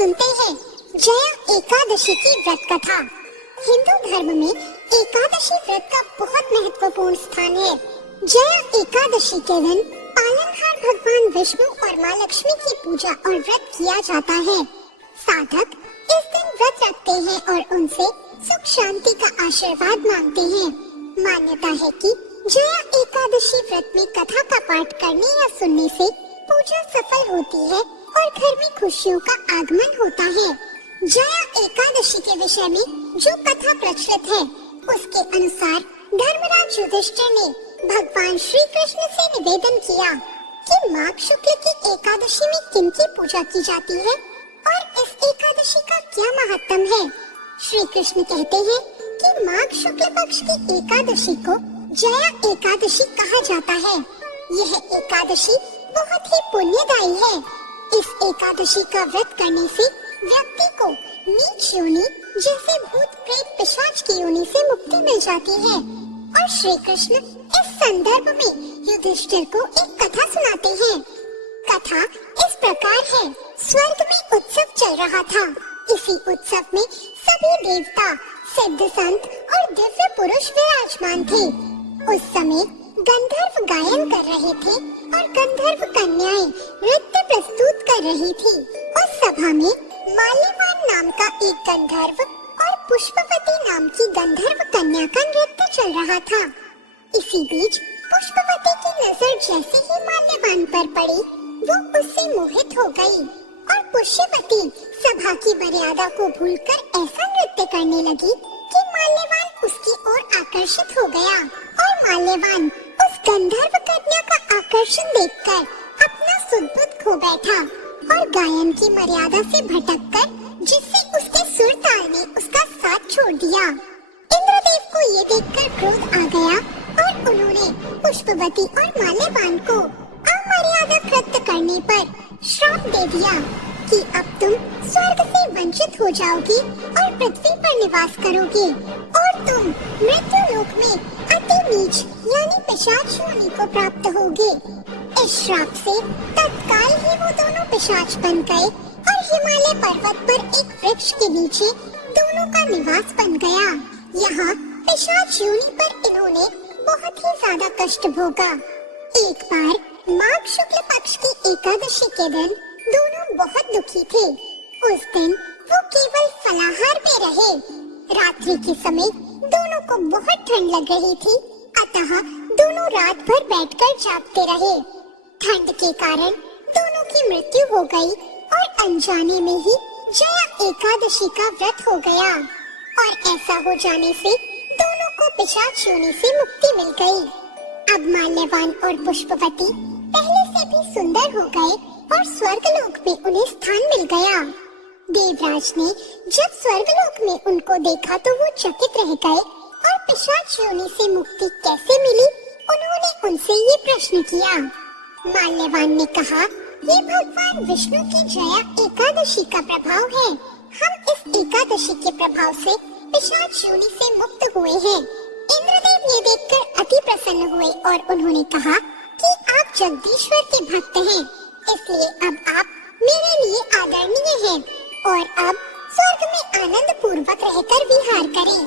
सुनते हैं जया एकादशी की व्रत कथा। हिंदू धर्म में एकादशी व्रत का बहुत महत्वपूर्ण स्थान है। जया एकादशी के दिन पालनहार भगवान विष्णु और माँ लक्ष्मी की पूजा और व्रत किया जाता है। साधक इस दिन व्रत रखते हैं और उनसे सुख शांति का आशीर्वाद मांगते हैं। मान्यता है कि जया एकादशी व्रत में कथा का पाठ करने या सुनने से पूजा सफल होती है और घर में खुशियों का आगमन होता है। जया एकादशी के विषय में जो कथा प्रचलित है उसके अनुसार धर्मराज युधिष्ठिर ने भगवान श्री कृष्ण से निवेदन किया कि माघ शुक्ल की एकादशी में किनकी पूजा की जाती है और इस एकादशी का क्या महत्व है। श्री कृष्ण कहते हैं कि माघ शुक्ल पक्ष की एकादशी को जया एकादशी कहा जाता है। यह एकादशी बहुत ही पुण्यदायी है। इस एकादशी का व्रत करने से व्यक्ति को नीच योनि जैसे भूत प्रेत पिशाच की योनि से मुक्ति मिल जाती है। और श्री कृष्ण इस संदर्भ में युधिष्ठिर को एक कथा सुनाते हैं। कथा इस प्रकार है। स्वर्ग में उत्सव चल रहा था। इसी उत्सव में सभी देवता, सिद्ध संत और दिव्य पुरुष विराजमान थे। उस समय गंधर्व गायन कर रहे थे और गंधर्व कन्याएं नृत्य प्रस्तुत कर रही थी। उस सभा में माल्यवान नाम का एक गंधर्व और पुष्पवती नाम की गंधर्व कन्या का नृत्य चल रहा था। इसी बीच पुष्पवती की नजर जैसे ही माल्यवान पर पड़ी, वो उससे मोहित हो गई और पुष्पवती सभा की मर्यादा को भूलकर ऐसा नृत्य करने लगी कि माल्यवान उसकी ओर आकर्षित हो गया। और माल्यवान उस गंधर्व कन्या का आकर्षण देखकर अपना सुध-बुध खो बैठा और गायन की मर्यादा से भटककर, जिससे उसके सुर ताल ने उसका साथ छोड़ दिया। इंद्रदेव को ये देखकर क्रोध आ गया और उन्होंने पुष्पवती और माल्यवान को अमर्यादा कृत्य करने पर श्राप दे दिया कि अब तुम स्वर्ग से वंचित हो जाओगी और पृथ्वी पर निवास करोगे और तुम मृत्यु लोक में अति नीच यानी पिशाच योनि को प्राप्त होगे। इस श्राप से तत्काल ही वो दोनों पिशाच बन गए और हिमालय पर्वत पर एक वृक्ष के नीचे दोनों का निवास बन गया। यहाँ पिशाच योनि पर इन्होंने बहुत ही ज्यादा कष्ट भोगा। एक बार माघ शुक्ल पक्ष की एकादशी के दिन दोनों बहुत दुखी थे। उस दिन वो केवल फलाहार में रहे। रात्रि के समय दोनों को बहुत ठंड लग रही थी, अतः दोनों रात भर बैठकर जागते रहे। ठंड के कारण दोनों की मृत्यु हो गई और अनजाने में ही जया एकादशी का व्रत हो गया। और ऐसा हो जाने से दोनों को पिशाच योनि से मुक्ति मिल गई। अब माल्यवान और पुष्पवती पहले से भी सुंदर हो गए और स्वर्गलोक में उन्हें स्थान मिल गया। देवराज ने जब स्वर्गलोक में उनको देखा तो वो चकित रह गए और पिशाच योनि से मुक्ति कैसे मिली, उन्होंने उनसे ये प्रश्न किया। माल्यवान ने कहा, ये भगवान विष्णु की जया एकादशी का प्रभाव है। हम इस एकादशी के प्रभाव से पिशाच योनि से मुक्त हुए हैं। इंद्रदेव ये देखकर अति प्रसन्न हुए और उन्होंने कहा कि आप जगदीश्वर के भक्त हैं, इसलिए अब आप मेरे लिए आदरणीय हैं और अब स्वर्ग में आनंद पूर्वक रहकर विहार करें।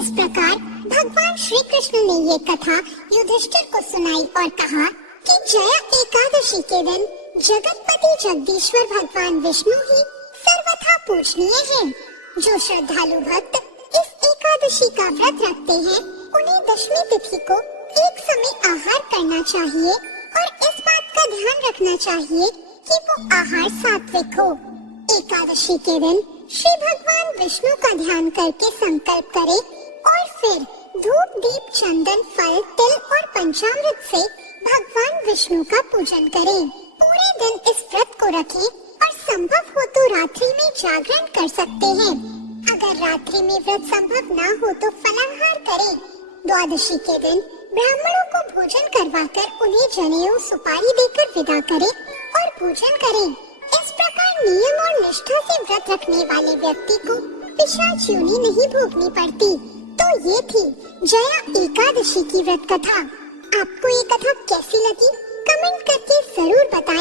इस प्रकार भगवान श्री कृष्ण ने ये कथा युधिष्ठिर को सुनाई और कहा कि जया एकादशी के दिन जगतपति जगदीश्वर भगवान विष्णु ही सर्वथा पूजनीय हैं। जो श्रद्धालु भक्त इस एकादशी का व्रत रखते हैं, उन्हें दशमी तिथि को एक समय आहार करना चाहिए और इस बात का ध्यान रखना चाहिए कि वो आहार सात्विक हो। एकादशी के दिन श्री भगवान विष्णु का ध्यान करके संकल्प करें और फिर धूप, दीप, चंदन, फल, तिल और पंचामृत से भगवान विष्णु का पूजन करें। पूरे दिन इस व्रत को रखें और संभव हो तो रात्रि में जागरण कर सकते हैं। अगर रात्रि में व्रत संभव न हो तो फलाहार करें। द्वादशी के दिन ब्राह्मणों को भोजन करवाकर उन्हें जनेऊ सुपारी देकर विदा करें और भोजन करें। इस प्रकार नियम और निष्ठा से व्रत रखने वाले व्यक्ति को पिशाच योनि नहीं भोगनी पड़ती। तो ये थी जया एकादशी की व्रत कथा। आपको ये कथा कैसी लगी, कमेंट करके जरूर बताएं।